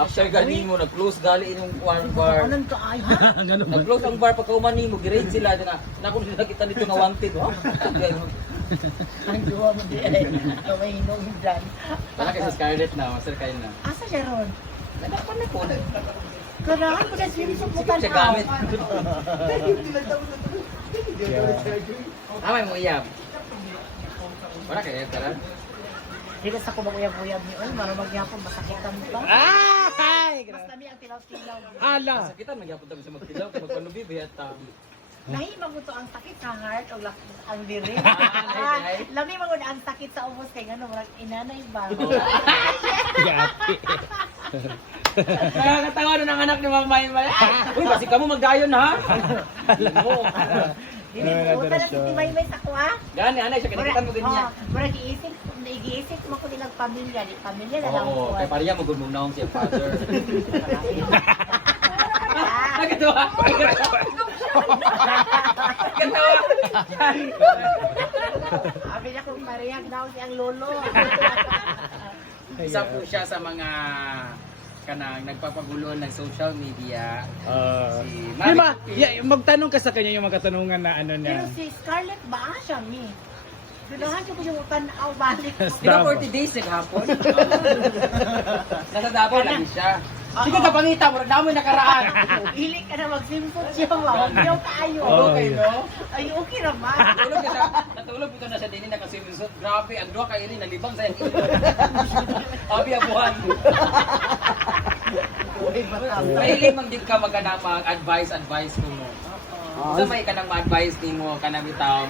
After galing mo, nag-close gali yung one bar. Anong ka ay ha? Ganun ba? Nag-close ang bar pagka umani mo, girate sila. Na, naku, nakita nito nga wanted. Oh. Ang duwa mo di ay. Kamay hinong dyan. Para kay sa Scarlett na, Master Kyle na. Asa siya ron? Nagkapan na po. Karahan ko na swimsuit mo Sige siya tanaw. gamit. Amay mo iyab. Wala kaya tara. Di ka sa kumaguyab-uyab ni Oy, mara magyapon, masakitan mo pa. Ah! Mas kami ang tilaw-tilaw. Hala! Sakitan, magyapon tayo sa magtilaw. Magpanubi, bayata. Nahimang mo to ang sakit sa heart o ang diri. Lami mo ang sakit sa ubos kay ngano murag inanay ba. Gati. Nakakatawa na ng anak ni Mang Mayin. Uy, kasi ka mo magdayon ha. Na si siya. Maymay sa ah. Gani, anay, siya kinakitan mo ganyan. Oh, murag iisip, naigiisip mo ko nilang pamilya, di pamilya na lang Oo, kay pariya mo naong siya father. Ah, Nagatawa. Nagatawa. Sabi na kung parehag daw niyang lolo. Isa po siya sa mga kanang nagpapagulo ng social media. Ah. Si Di ba, yeah, magtanong ka sa kanya yung mga katanungan na ano Pero niya. si Scarlett ba siya ni? Dunahan ko yung tanaw balik. Di ba 40 days naghapon? Nasa Davao lagi siya. Sige ka pangita, murag namoy nakaraan. Ili ka na magsimpot siya ba? Ayaw kayo. Oo, Okay, no? Ay, okay naman. Natulog na siya, natulog ito na siya din na kasi minsan, grabe, ang dua kayo rin, nalibang sa iyo. Abi abuhan. Mahilig man din ka magana mag-advise, advice ko mo. So may ka nang ma-advise ni mo, kanang bitaw,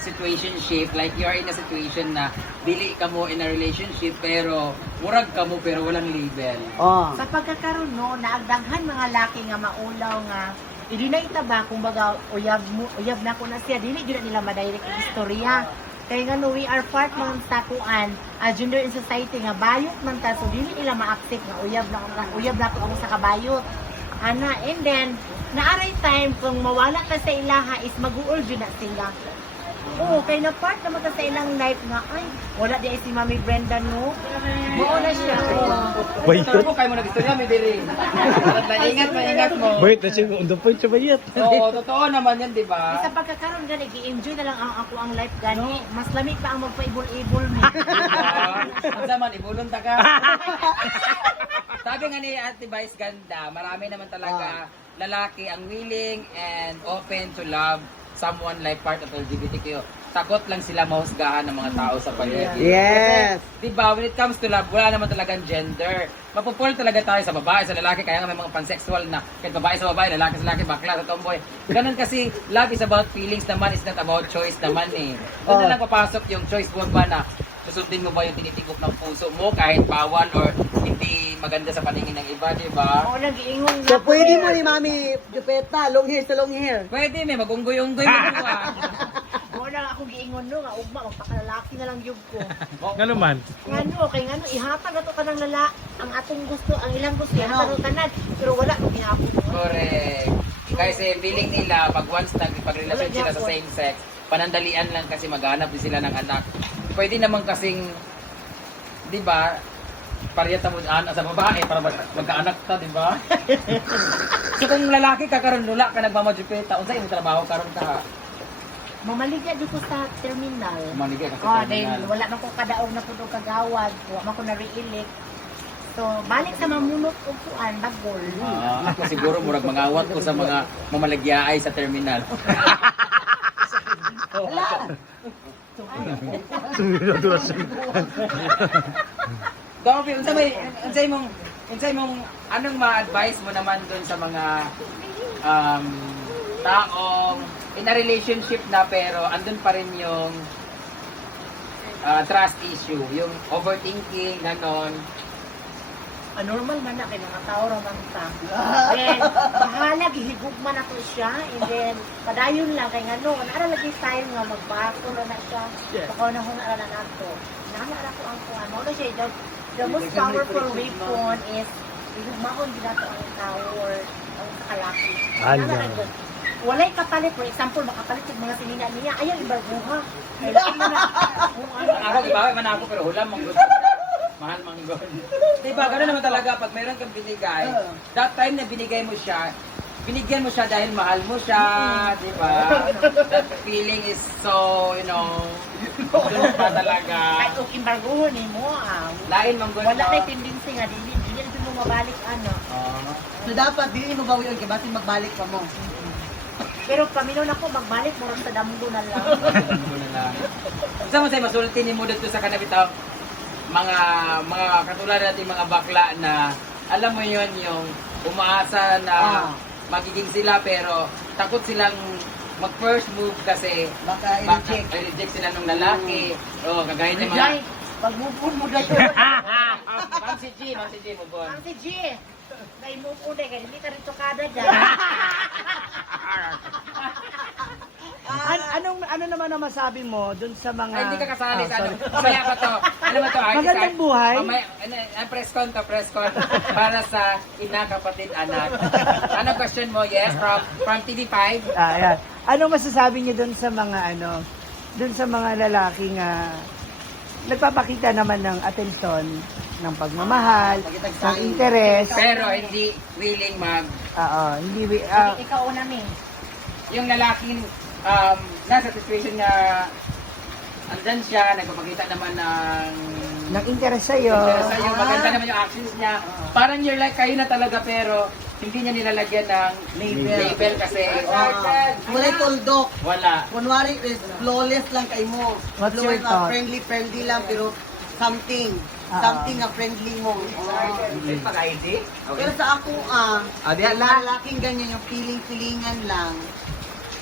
situationship, like you are in a situation na dili ka mo in a relationship pero murag ka mo pero walang label. Oh. Sa pagkakaroon no, naagdanghan mga laki nga maulaw nga Hindi na itaba, kumbaga, uyab, mo, uyab na ko na siya. Dili gyud na nila madirect ang istorya. Kaya nga no, we are part man sa kuan, a gender in society nga bayot man ta, so dili nila ma-accept nga uyab na uyab na ko ako sa kabayot. Ana, and then, naaray time kung mawala ka sa ilaha is mag-uol na sila. Oo, kay na part naman ka sa ilang life nga, ay, wala di ay si Mami Brenda, no? Mao na siya. oo. Wait. Pero mo kayo mo nag-istorya, may diri. Maingat, maingat mo. Wait, na siya, the point siya ba yet? Oo, totoo naman yan, di ba? Sa pagkakaroon gani, gi-enjoy na lang ang ako ang life gani. Mas lamig pa ang magpaibol-ibol mo. Ang zaman, ibulon ta ka. Sabi nga ni Ate Vice Ganda, marami naman talaga lalaki ang willing and open to love someone like part of LGBTQ. Takot lang sila mahusgahan ng mga tao sa paligid. Yes. Di ba, when it comes to love, wala naman talagang gender. Mapupul talaga tayo sa babae, sa lalaki, kaya nga may mga pansexual na kahit babae sa babae, lalaki sa lalaki, bakla sa tomboy. Ganun kasi, love is about feelings naman, it's not about choice naman eh. Doon na Oh. lang papasok yung choice mo ba na susundin mo ba yung tinitigok ng puso mo kahit bawal or hindi maganda sa paningin ng iba, di ba? Oo, nag-iingon So pwede mo ni Mami Jupeta, long hair sa long hair. Pwede, may magunggoy-unggoy mo diba? Oo na ako giingon no, nga ugma, magpakalalaki na lang yug ko. Nga naman. Ngano, kay ngano, ihatag na to ka ng lala, ang atong gusto, ang ilang gusto, ihatag na. Pero wala ko ginapon. Correct. Kasi feeling nila, pag once nagpag-relasyon sila sa same sex, panandalian lang kasi maghanap din sila ng anak. Pwede naman kasing, di ba, pariyata mo anak sa babae para mag- magkaanak ta, di ba? so kung lalaki ka karon lula ka nagmamajupeta, unsa imong trabaho karon ka? Mamaligya dito ko sa terminal. Manigay ka Oh, sa dahil terminal. wala man ko kadaog na puno kagawad, wala man ko na re-elect. So, balik sa mamunot ko kuan, bagol. Ah, ako siguro murag mangawat ko sa mga mamalagyaay sa terminal. Dami, unsa may unsay mong unsay mong anong ma-advise mo naman doon sa mga um, taong in a relationship na pero andun pa rin yung ah, trust issue, yung overthinking, ganon. Ah, normal man na kay mga tao ra man ta. Then bahala gihigug man ato siya and then padayon lang kay ngano, ara lagi tayo nga magbako na na siya. Baka na hon ara na nato. Nana ara ko ang kuan. Mo na siya the, most powerful weapon is higugmaon gid ato ang tao or ang kalaki. Ala. Nana ra gyud. Walay kapalit, for example, makapalit yung mga tinina niya, ayaw ibarbuha. Ako gibawi man ako pero hulam mong gusto. Mahal manggon. diba, gano'n naman talaga pag meron kang binigay, Oo. that time na binigay mo siya, binigyan mo siya dahil mahal mo siya, di ba? That feeling is so, you know, doon pa talaga. Ay, kung imbarguhon ni mo, ah. Lain manggon Wala mo. na tendency nga, dili, dili na mo mabalik, ano. Oo. So dapat, dili mo bawi yun, kaya basin magbalik pa mo. Pero pamino na ko, magbalik mo rin sa damgo na lang. Sa mo tayo masulti ni mo dito sa kanabitaw mga mga katulad natin mga bakla na alam mo yon yung umaasa na Ah. Magiging sila pero takot silang mag first move kasi Baka baka i-reject. i-reject sila ng lalaki. Oo, kagaya ng mga Jai, pag move on mo yun. Ma'am si G, Ma'am si G, move on. Ang si G, dahil move on eh, kaya hindi ka rin tukada dyan. An anong ano naman ang masabi mo dun sa mga Ay, hindi ka kasali Ah, sa ano. Mamaya pa to. Ano ba to? Artist, Magandang buhay. Mamaya, ano, ah, press con to, press con. Para sa ina, kapatid, anak. Ano question mo? Yes, from from TV5. Ah, ayan. Ano masasabi niyo dun sa mga ano dun sa mga lalaking ah, nagpapakita naman ng atensyon, ng pagmamahal, ng interes. Pero hindi willing mag... Oo, hindi wi- ah, Ikaw una mi. Yung lalaking um, nasa situation na andyan siya, nagpapakita naman ng... ng interes sa iyo. Interest sa'yo, maganda naman yung actions niya. Parang you're like, kayo na talaga pero hindi niya nilalagyan ng Label. label kasi Ah, Walay tuldok. wala. Kunwari, is flawless lang kay mo. What's your flawless na thought? friendly, friendly lang, pero something. Ah. Something na friendly mo. Oh. Pag-ID? Pero sa ako, ah, Ah, di yung ala. lalaking ganyan, yung feeling-feelingan lang,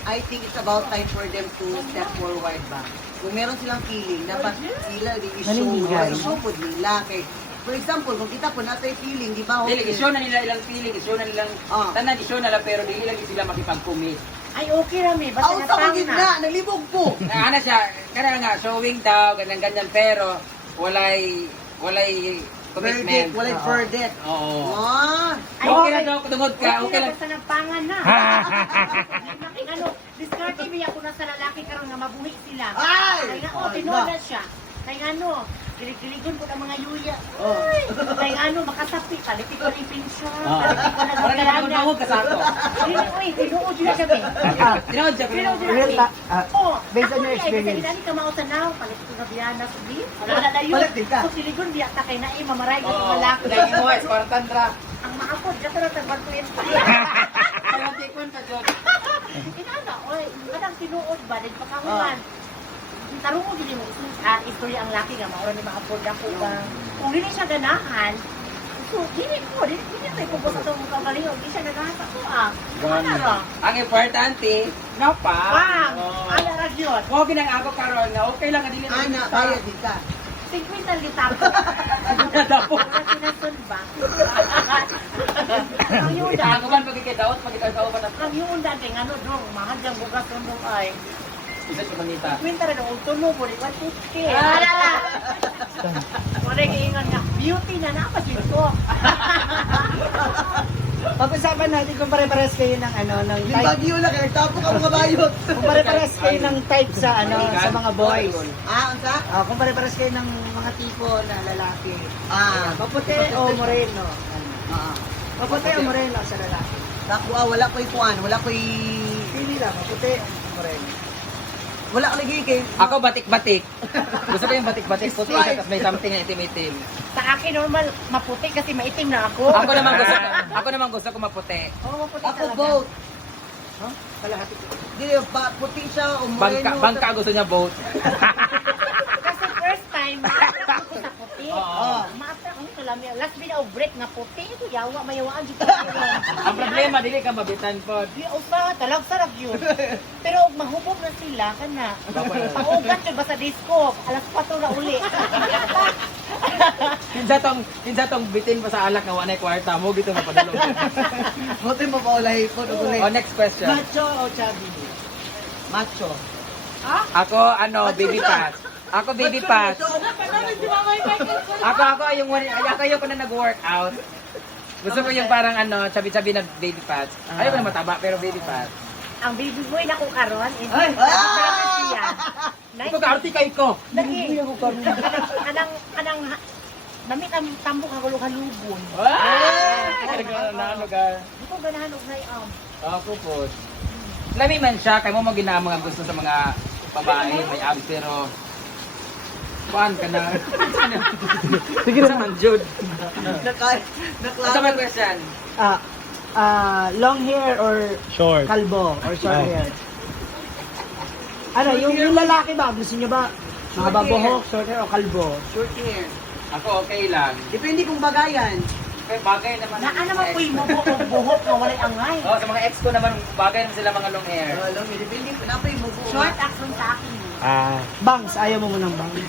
I think it's about time for them to step forward ba. Kung meron silang feeling, dapat sila di i-show, Manindigan. i-show po nila. Kay, for example, kung kita po natin feeling, di ba? Dili, i-show na nila ilang feeling, i-show na nilang, Ah. tanan i-show na lang pero dili lang sila makipag-commit. Ay, okay rami. Basta Out sa natang na. na, nalibog po. Na ano siya, kana nga, showing daw, ganyan-ganyan, pero walay, walay Verdict, commitment. walay Oo. verdict. Oo. Ah, Ay, Okay lang daw, tungod ka, Okay okay na lang. basta nagpangan na. Laking ano, discarte biya ko na sa lalaki karon nga mabuhi sila. Ay! Kaya nga, oh, na siya. Kaya nga, ano, kilig-kiligon ko ng mga yuya. Oh. Ay! Kaya ano, makasapi, palipi ko ripin siya. Oo. Palipi ko na Parang nagkakagawag ka sa ako. Dili, uy, tinuod siya siya, be. Ah, Tinood siya, pero Tinuod real siya, ta- ah, Oh, based on ako your ni, ay, experience. kasi ka mautanaw, palit ko na biyana sa di. Wala na yun. Palit din ka. Kung siligon biya ta kay na, eh, mamaray ko Oo. ng lalaki. Dahil mo, Spartan ra. Ang maapod, dito na tagwan ko yun. Kaya tikon ka, Jod. Inana, oy, kadang tinuod ba, din pakahuman. Tarong mo din mo, ah, istorya ang laki nga, maura ni maapod ako ba. Kung hindi siya ganahan, so, dili ko, dili, dili tayo kung gusto mong kagalingon, hindi siya ganahan ako ah. Ano ra? Ang importante, no pa. Oo. Ala ra yun. Mo ginang ako karon nga okay lang dili na ana, kaya di ka. 50 litako. Dapo. Wala sinasun ba? Ang yun Ako man pagkikadaot, pagkikadaot pa na. Ang yun dati, ano dong, mahal diyang bugas ng dong ay. Isa siya mangita. Kwenta rin ang tunog mo, di ba? Tuski. Alala! Wala kaingon nga, beauty na napasin ko. Pag-usapan natin kung pare-pares kayo ng ano ng Yung type. bagyo lang, kaya tapo ka mga bayot. Kung pare-pares kayo ng type sa ano sa mga boys. Ah, unsa? Ah, kung pare-pares kayo ng mga tipo na lalaki. Ah, Maputi o moreno. ah. Maputi o moreno sa lalaki. Naku, ah, wala ko'y kuan, wala ko'y... Pili lang, maputi o moreno. Wala lagi kay... Ako batik-batik. Gusto ko yung batik-batik puti tapos may something na itim-itim. Sa akin normal, maputi kasi maitim na ako. Ako naman gusto ko, ako naman gusto ko maputi. Oo, maputi Ako talaga. both. Kalahati ko. Di, ba, puti siya, o moreno. Bangka, bangka gusto niya both. Kasi first time, maatra ko sa puti. Oo. Maatra ko sa lami. Last video break na puti. Ito yawa, mayawaan dito. Ang problema dili ka mabitan pod. Di usa, talag sarap yun. Pero og mahubog na sila kana. Paugat yun ba sa disco? Alas 4 na uli. Kinsa tong kinsa tong bitin pa sa alak nga wanay kwarta mo gito mapadulong. Buti mo pa ulahi po, ulit. oh, next question. Macho o chubby? Macho. Ako ano, baby pass. Ako baby pass. Ako ako yung one- ako yung na nag-workout. Gusto ko yung parang ano, sabi-sabi na baby pads. Ayoko na mataba pero baby pads. Ang baby boy na ko karon, eh, Ay! siya. Ito ka arti kay ko. Lagi. Kanang kanang Namit ang tambok ang gulong halubon. Ah! Nagkakaroon ka. Di ko ganahan og nay am. Ako po. Lami man siya, kaya mo mo ginawa mga gusto sa mga babae, may abs, pero Kuan ka na. Sige naman, Jude. Naka, Sa may naklaro. question. Ah, ah, long hair or Short. kalbo or short Ah. hair? Ano, yung, yung lalaki ba? Gusto niyo ba? Mga Short babohok, short hair o kalbo? Short hair. Ako okay lang. Depende kung bagayan. Kaya bagay naman. Naa sa naman ex po yung buhok buhok nga walay angay. Oh, sa mga ex ko naman, bagay naman sila mga long hair. Long hair. Depende kung napay mo buo. Short action sa akin. Ah. Bangs, ayaw mo mo ng bangs.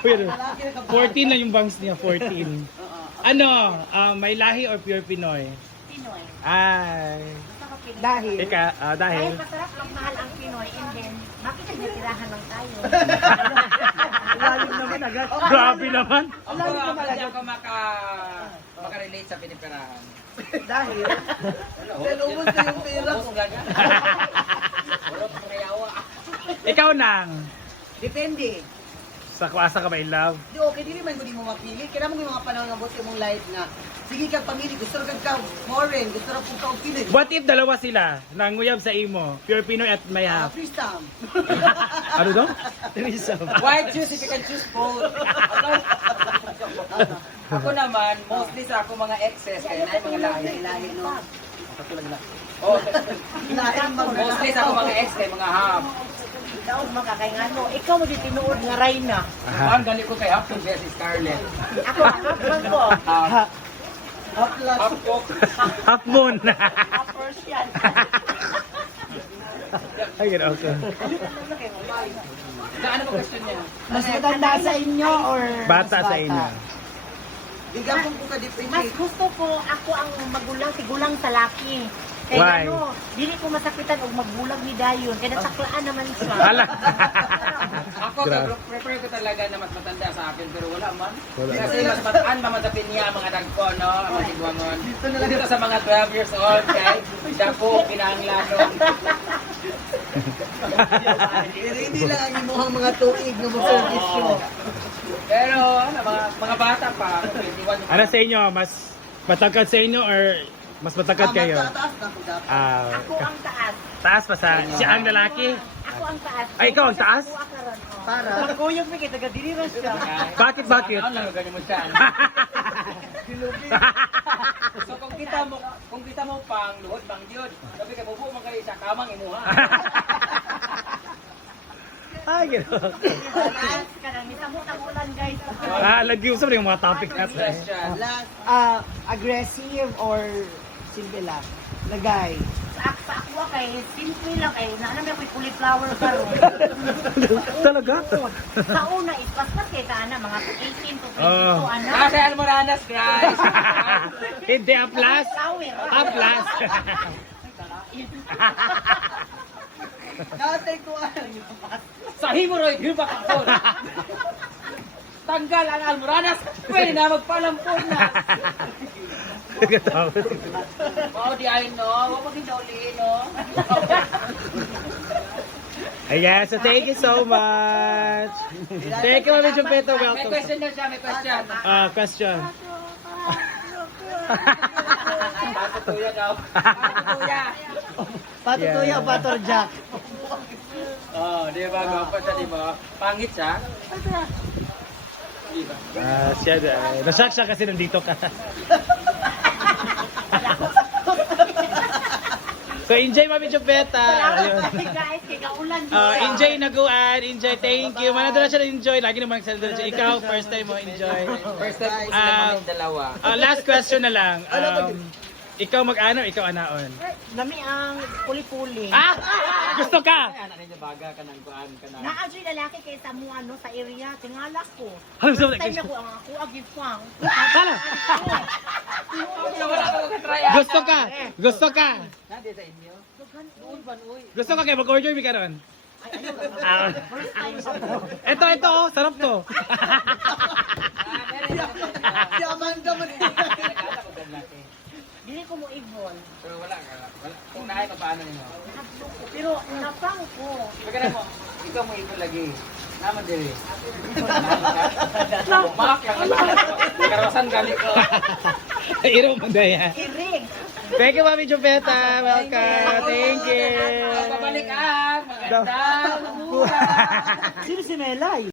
Pero, Lalaki na 14 lang yung bangs niya, 14. Oo. Ano, ah, may lahi or pure Pinoy? Pinoy. Ay. Dahil, Ika, ah, dahil. Dahil masarap magmahal ang Pinoy and then bakit tinitirahan lang tayo? lalim agad. Grabe naman. Ako, Lagi ka ako, malaga. hindi ako maka, makarelate sa pinipirahan. Dahil, Dahil ubos na yung pera. Yawa. Ikaw nang. Depende. Sa kuasa ka ba in love? Di okay, di naman mo di mo mapili. Kaya mo yung mga panahon nga boss mong life nga. Sige kang pamili, gusto rin ka Moren, gusto rin ka Pinoy. What if dalawa sila nanguyab sa imo? Pure Pinoy at may Ah, half. free stamp. Ano daw? Why choose if you can choose both? ako naman, mostly sa ako mga exes, kaya na yung mga lahi. Lahi, no? Oh, Lahi mag mostly sa ako mga ex, kaya mga half. Daog makakaingano. Ikaw mo di tinuod nga Rayna. Ang galing ko kay half to si Scarlett. Ako ang hapon ko. Cook. half moon. Half Persian. Ay, ganun ako. Ano ba question niya? mas matanda sa inyo or Bata mas sa inyo. Bigyan ko ko ka Mas depende. gusto ko ako ang magulang si gulang sa laki. Why? Kaya ano, dili ko masakitan og magbulag ni Dayon. Kaya nataklaan naman siya. Hala. Ako, Grabe. prefer ko talaga na mas matanda sa akin, pero wala man. Wala. Kasi mas mataan mamatapin niya ang mga dagko, no? Ang mga tigwangon. Dito sa mga 12 years old, kay Dako, pinanglanon. Pero hindi lang ang imuhang mga tuig na mo service ko. Pero, ano, mga, mga bata pa, 21 Ano sa inyo? Mas matagkad sa inyo or mas matagkad kayo? Mataas na. Ah, Ako ang taas. taas pa sa siya ang lalaki. Ako ang taas. Ay, ikaw ang taas? Ako ang karon. oh. Para. Magkuyog mi kita dili ra siya. Bakit, bakit? Ano lang ganyan mo siya? ano? so kung kita mo kung kita mo pang luhod bang yun, sabi ka bubo man kayo sa kamang imuha. Ay, gano'n. Taas ka na ni tamo tamulan guys. Ah, lagi usap yung mga topic natin. question. Last. Ah, aggressive or simple lang? Lagay. Sa sa ako kay simple lang kay na naman ko cauliflower karon. Talaga? Sa una ipasat kay ana mga 18 to 22 Oh. ana. Ah, kay Almoranas, guys. Hindi, a plus. Flower. A plus. Nakatay ko ano. Sa hemorrhoid, hiba ka po. Tanggal ang Almoranas, pwede na magpalampon na. Wow, di ay no. Huwag maging dauli, no? Ayan, so thank you so much. Thank you, Mami Chumpeto. May Welcome. question na siya, may question. Ah, question. Patutuya daw. Patutuya. Patutuya, Yeah. pator jack. Oh, di ba? Gwapo siya, di ba? Pangit siya. Ah, siya, uh, nasyak siya kasi nandito ka. so, enjoy, Mami Chupeta. Guys, kay kaulan. Uh, enjoy naguan, enjoy, thank you. Manado na siya enjoy, lagi naman nagsalita siya. Ikaw, first time mo enjoy. First time ko sila Ah, mga dalawa. Uh, last question na lang. Um, ikaw mag-ano, ikaw anaon. Nami ang puli-puli. Ah! Gusto ka? Ay, anak ninyo baga ka ng kuan ka ng... Naa siya lalaki kay sa mo ano sa area, tingala ko. Ano sa Time na ko ang ako agifang. Hala! Wala ka mag-try. Gusto ka? Gusto ka? Nadi sa inyo? Doon ba uy? Gusto ka kaya mag-order mi karon? Ah. Ko. Ito, ito, oh, sarap to. Ah, meron ako. Si Amanda man. Nagkala ko ganlaki. Dili ibon. Pero wala ka. Wala. Kung nahay pa paano ninyo? Pero napang ko. Pagkana mo, ikaw mo ikaw lagi. Naman diri. Mak lang. Karawasan galit ko. Iro mo daya. Iring. Thank you, Mami Jupeta. Welcome. Thank you. Pabalik ah. Maganda. Sino si Melay?